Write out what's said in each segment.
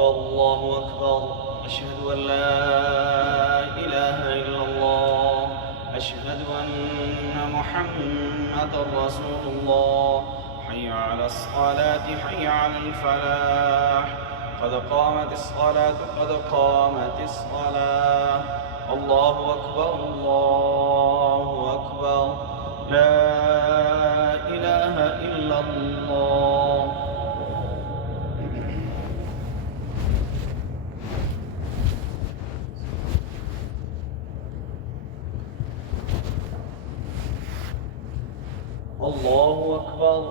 الله أكبر. أشهد أن لا إله إلا الله. أشهد أن محمدا رسول الله. حي على الصلاة، حي على الفلاح، قد قامت الصلاة، قد قامت الصلاة. الله أكبر، الله أكبر، لا إله إلا الله. الله أكبر.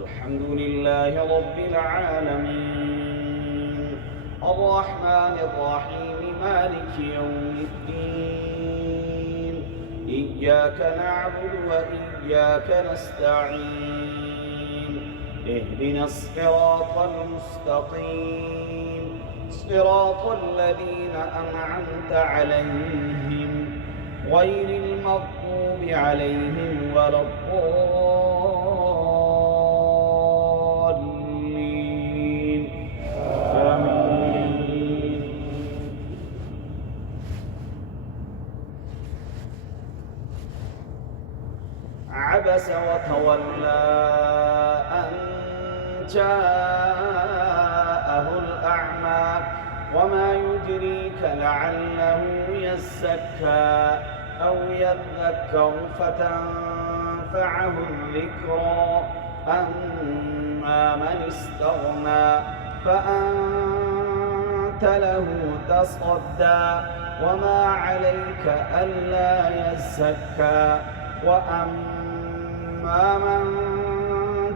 الحمد لله رب العالمين، الرحمن الرحيم، مالك يوم الدين. إياك نعبد وإياك نستعين. اهدنا الصراط المستقيم، صراط الذين أنعمت عليهم غير المغضوب عليهم ولا الضالين. آمين. عبس وتولى أن جاءه الأعمى، وما يدريك لعله يزكى أو يذكر فتنفعه الذكرى. أما من استغنى فأنت له تصدى، وما عليك ألا يزكى. وأما من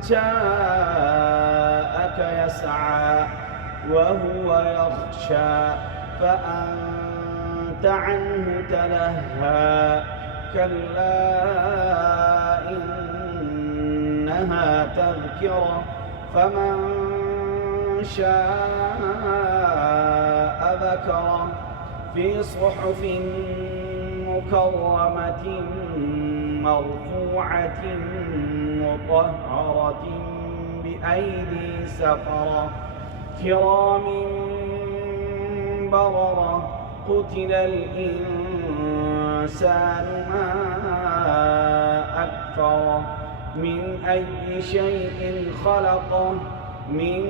جاءك يسعى وهو يخشى فأنت عنه تلهى. كلا إنها تذكرة، فمن شاء ذكره، في صحف مكرمة مرفوعة مطهرة بأيدي سفرة كرام بررة. قتل الإنسان ما أكفره، من أي شيء خلقه، من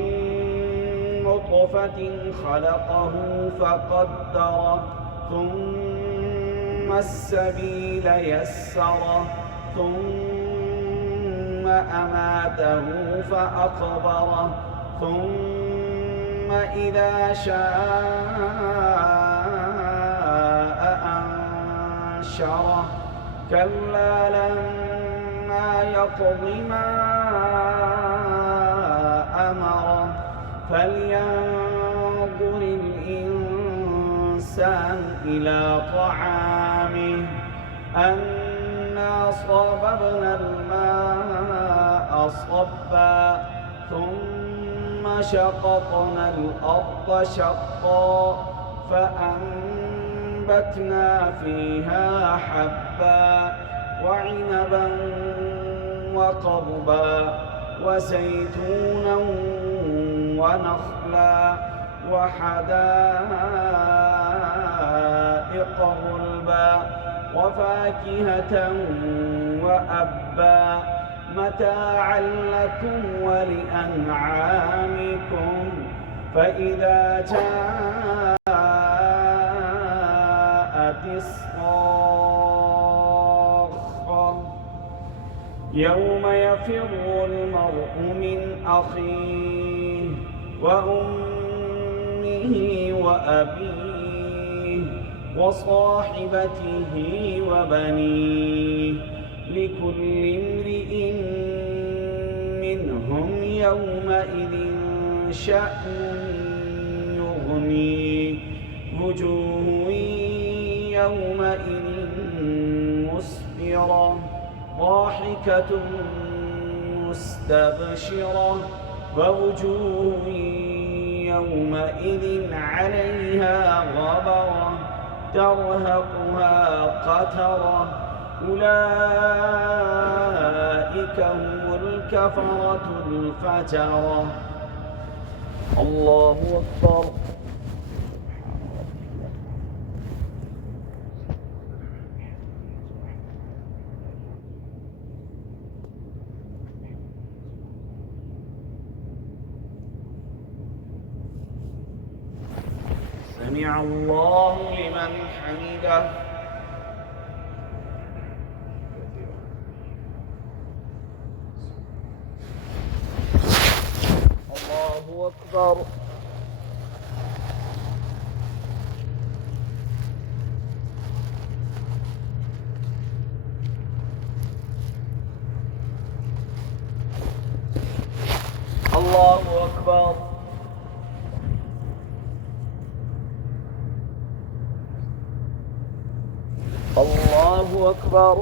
نطفة خلقه فقدره، ثم السبيل يسره، ثم أماته فأقبره، ثم إذا شاء أنشره. كلا لما يقض ما أمره، فلينظر الإنسان إلى طعامه، أنا صببنا الماء صبا، ثم شققنا الأرض شقا، فأنبتنا فيها حبا وعنبا وقضبا وزيتونا ونخلا وحدائق غلبا وفاكهة وأبا، متاعا لكم ولأنعامكم. فإذا جاءت الصاخة يوم يفر المرء من أخيه وأمه وأبيه وصاحبته وبنيه، لكل امرئ منهم يومئذ شأن يغنيه. وجوه يومئذ مسفرة ضاحكة مستبشرة، ووجوه يومئذ عليها غبرة ترهقها قترة أولئك هم الكفرة الفجرة. الله أكبر. سمع الله لمن حمده. الله أكبر. الله أكبر. الله أكبر.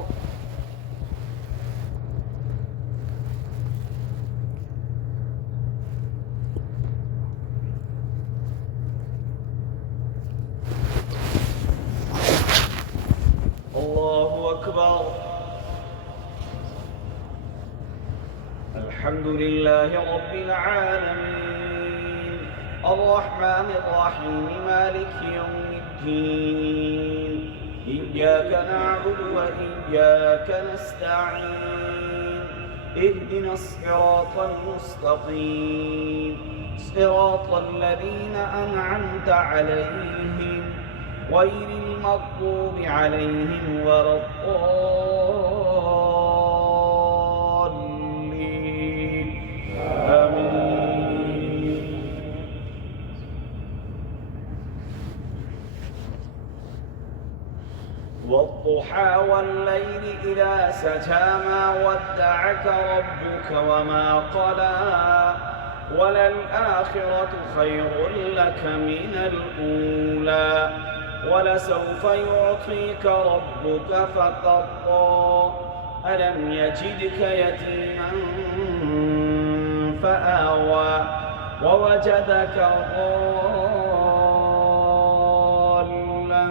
الله أكبر. الحمد لله رب العالمين الرحمن الرحيم مالك يوم الدين إياك نعبد وإياك نستعين اهدنا الصراط المستقيم صراط الذين أنعمت عليهم غير المغضوب عليهم ولا الضالين آمين. والضحى والليل إذا سجى ما ودعك ربك وما قلى وللآخرة خير لك من الأولى ولسوف يعطيك ربك فترضى ألم يجدك يتيما فآوى ووجدك ضالا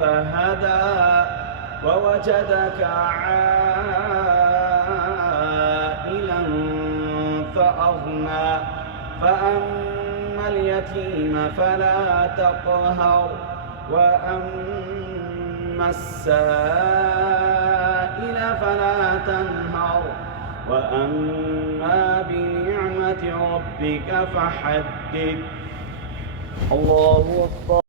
فهدى ووجدك عائلا فأغنى فأما اليتيم فلا تقهر وأما السائل فلا تنهر وأما بنعمة ربك فحدث. الله أكبر.